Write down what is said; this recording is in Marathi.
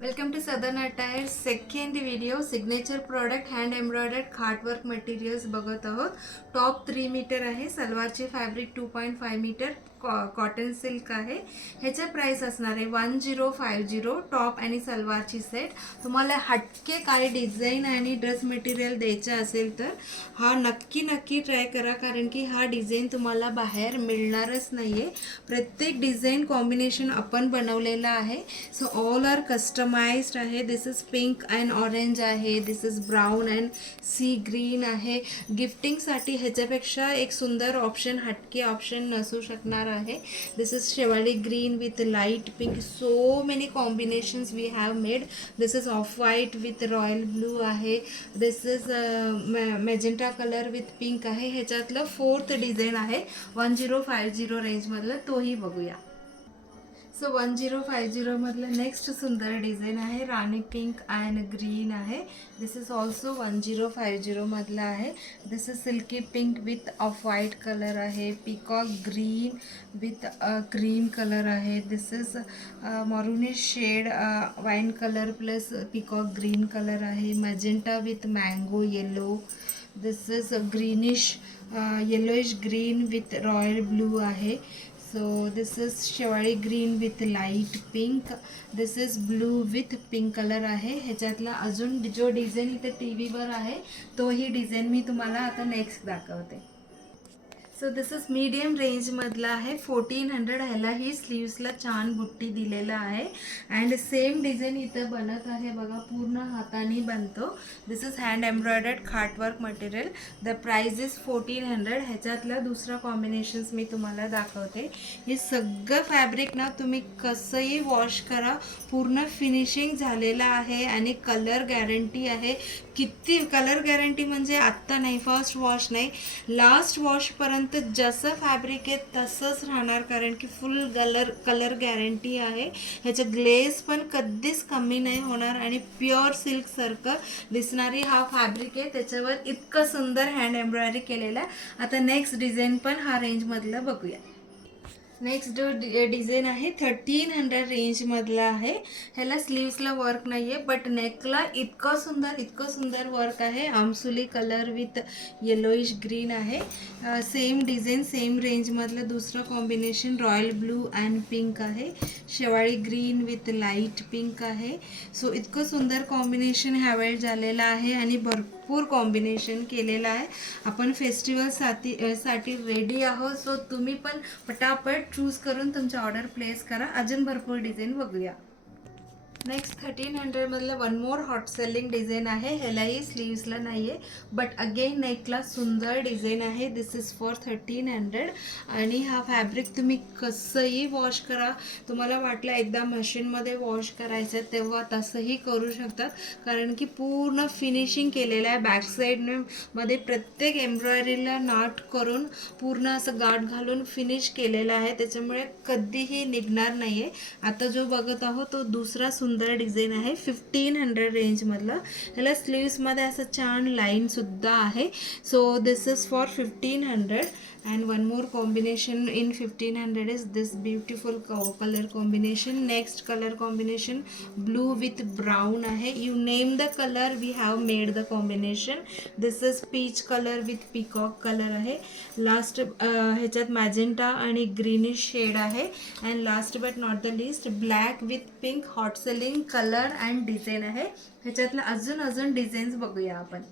Welcome to southern attire second video signature product hand embroidered खाटवर्क materials बघत आहोत. टॉप थ्री मीटर आहे सलवारचे fabric two point five meter कॉ कॉटन सिल्क आहे. ह्याचा प्राईस असणार आहे one zero five zero top आणि सलवारची सेट तुम्हाला हटके काही डिझाईन आणि ड्रेस मटेरियल द्यायचं असेल तर हा नक्की नक्की ट्राय करा. कारण की हा डिझाईन तुम्हाला बाहेर मिळणारच नाही आहे प्रत्येक डिझाईन कॉम्बिनेशन आपण बनवलेलं आहे. सो ऑल आर कस्टमाइज्ड आहे. This is pink and orange आहे. This is brown and sea green आहे. गिफ्टिंगसाठी ह्याच्यापेक्षा एक सुंदर ऑप्शन हटके ऑप्शन नसू शकणार आहे. दिस इज शेवाळी green with light pink so many combinations we have made this is off white with royal blue आहे this is magenta colour with pink आहे. ह्याच्यातलं फोर्थ डिझाईन आहे. वन झिरो फाय झिरो रेंजमधलं तोही बघूया. सो वन झिरो फाय झिरोमधलं नेक्स्ट सुंदर डिझाईन आहे. राणी पिंक अँड ग्रीन आहे. This is also one zero five झिरोमधलं आहे. This is silky pink with off white colour आहे. Peacock green with cream colour आहे. This is maroonish shade wine colour plus peacock green colour आहे. Magenta with mango yellow this is greenish yellowish green with royal blue आहे. सो दिस इज शेवाळी green with light pink this is blue with pink colour आहे. ह्याच्यातला अजून जो डिझाईन इथे टी व्हीवर आहे तोही डिझाईन मी तुम्हाला आता नेक्स्ट दाखवते. सो दिस इज मीडियम रेंजमधला आहे. फोर्टीन हंड्रेड ह्याला ही स्लीव्सला छान बुट्टी दिलेला आहे. अँड सेम डिझाईन इथं बनत आहे बघा पूर्ण हाताने बनतो. This is hand embroidered खाटवर्क material the price is fourteen hundred ह्याच्यातला दुसरा कॉम्बिनेशन्स मी तुम्हाला दाखवते. हे सगळं फॅब्रिक ना तुम्ही कसंही वॉश करा. पूर्ण फिनिशिंग झालेलं आहे आणि कलर गॅरंटी आहे. किती कलर गॅरंटी म्हणजे आत्ता नाही फर्स्ट वॉश नाही. लास्ट वॉशपर्यंत जसं फॅब्रिक आहे तसंच राहणार. कारण की फुल कलर कलर गॅरंटी आहे. ह्याचं ग्लेस पण कधीच कमी नाही होणार आणि प्युअर सिल्कसारखं दिसणारी हा फॅब्रिक आहे. त्याच्यावर इतकं सुंदर हँड एम्ब्रॉयडरी केलेलं आहे. आता नेक्स्ट डिझाईन पण हा रेंजमधलं बघूया. नेक्स्ट जो डि डिझाईन eh, आहे थर्टीन हंड्रेड रेंजमधला आहे. ह्याला स्लीव्सला वर्क नाही आहे बट नेकला इतकं सुंदर इतकं सुंदर वर्क आहे. आमसुली कलर विथ येलोइश ग्रीन आहे. सेम डिझाईन सेम रेंजमधलं दुसरं combination royal blue and pink आहे. शेवाळी ग्रीन विथ लाइट पिंक आहे. सो इतकं सुंदर कॉम्बिनेशन ह्यावेळी झालेलं आहे आणि भरपूर कॉम्बिनेशन केलेलं आहे. आपण फेस्टिवलसाठी eh, साठी रेडी आहोत. सो तुम्ही पण पटापट चूज करून तुमची ऑर्डर प्लेस करा. अजून भरपूर डिझाईन बघूया. Next thirteen हंड्रेडमधलं one more hot selling design आहे. ह्यालाही स्लीव्सला नाही आहे बट अगेन नेकला सुंदर डिझाईन आहे. This is for thirteen hundred आणि हा फॅब्रिक तुम्ही कसंही वॉश करा. तुम्हाला वाटलं एकदा मशीनमध्ये वॉश करायचं तेव्हा तसंही करू शकतात. कारण की पूर्ण फिनिशिंग केलेलं आहे. बॅक साईडने मध्ये प्रत्येक एम्ब्रॉयडरीला नाट करून पूर्ण असं गाठ घालून फिनिश केलेलं आहे. त्याच्यामुळे कधीही निघणार नाही आहे आता जो बघत आहोत तो दुसरा सुंदर डिझाईन आहे. फिफ्टीन हंड्रेड रेंजमधलं ह्याला स्लीव्समध्ये असं छान लाईनसुद्धा आहे. So this is for fifteen hundred and one more combination in fifteen hundred is this beautiful colour combination next colour combination blue with brown आहे. You name the colour we have made the combination this is peach colour with peacock colour आहे. लास्ट ह्याच्यात मॅजेंटा आणि ग्रीनिश शेड आहे. And last but not the least black with pink hot selling colour and design आहे. ह्याच्यातलं अजून अजून डिझाईन्स बघूया आपण.